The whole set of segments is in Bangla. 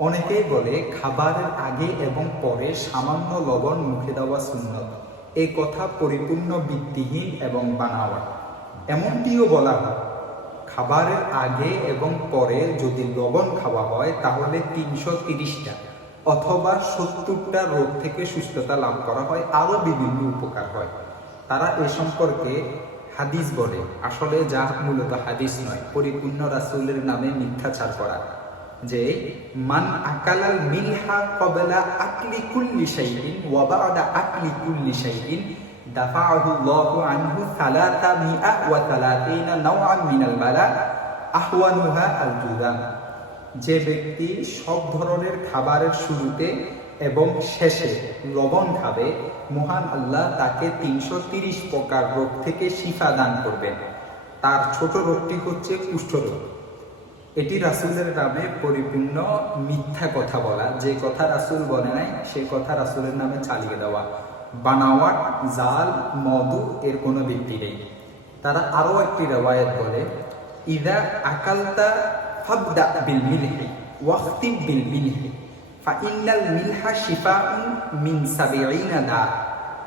অনেকেই বলে খাবারের আগে এবং পরে সামান্য লবণ মুখে দেওয়া সুন্নত। এই কথা পরিপূর্ণ ভিত্তিহীন এবং বানাওয়া। এমনটিও বলা হয়, খাবারের আগে এবং পরে যদি লবণ খাওয়া হয় তাহলে ৩৩০টা অথবা ৭০টা রোগ থেকে সুস্থতা লাভ করা হয়, আরও বিভিন্ন উপকার হয়। তারা এ সম্পর্কে হাদিস বলে, আসলে যা মূলত হাদিস নয়, পরিপূর্ণ রাসূলের নামে মিথ্যাচার করা। যে মান আকালাল মিলহা ক্বাবলা আকলি কুল্লি শাইইন ওয়া বা'দা আকলি কুল্লি শাইইন দাফা'াহু আল্লাহু আনহু ৩৩৩ নাওআন মিনাল বালা আহওয়ানুহা আল জুযাম। যে ব্যক্তি সব ধরনের খাবারের শুরুতে এবং শেষে লবণ খাবে, মহান আল্লাহ তাকে ৩৩০ প্রকার রোগ থেকে শিফা দান করবেন। তার ছোট রোগটি হচ্ছে কুষ্ঠরোগ। এটি রাসূলের নামে পরিপূর্ণ মিথ্যা কথা বলা, যে কথা রাসূল বলে নাই সে কথা রাসূলের নামে চালিয়ে দেওয়া, বানাওয়াট, জাল, মধু, এর কোনো ভিত্তি নেই। তারা আরও একটি রিওয়ায়াত বলে, ইযা আকালতা ফাবদা বিল মিলহি ওয়াখতিম বিল মিলহি ফাইন্নাল মিলহা শিফাউন মিন ৭০ দা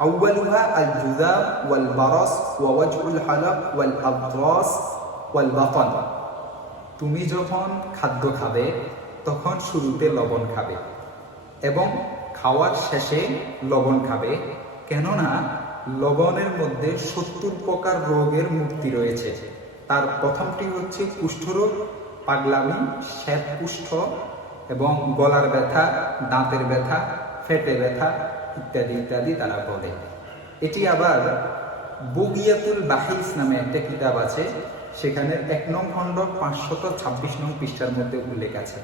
আউয়ালুহা আল জুযাম ওয়াল বারাস ওয়া ওয়াজহুল হালাব ওয়াল আদরাস ওয়াল বাতন। তুমি যখন খাদ্য খাবে তখন শুরুতে লবণ খাবে এবং খাওয়ার শেষে লবণ খাবে, কেননা লবণের মধ্যে ৭০ প্রকার রোগের মুক্তি রয়েছে। তার প্রথমটি হচ্ছে কুষ্ঠরোগ, পাগলামি, শ্বেতকুষ্ঠ এবং গলার ব্যথা, দাঁতের ব্যথা, পেটে ব্যথা ইত্যাদি ইত্যাদি তারা বলে। এটি আবার বুগিয়াতুল বাহিস নামে একটা কিতাব আছে, সেখানে ১ নং খণ্ড ৫২৬ নং পৃষ্ঠার মধ্যে উল্লেখ আছে।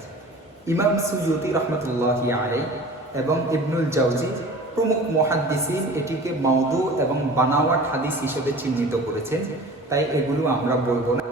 ইমাম সুয়ুতি রহমতুল্লাহি আলাইহি এবং ইবনুল জাওজি প্রমুখ মুহাদ্দিসিন এটিকে মাউদু এবং বানাওয়াট হাদিস হিসেবে চিহ্নিত করেছেন, তাই এগুলো আমরা বলবো না।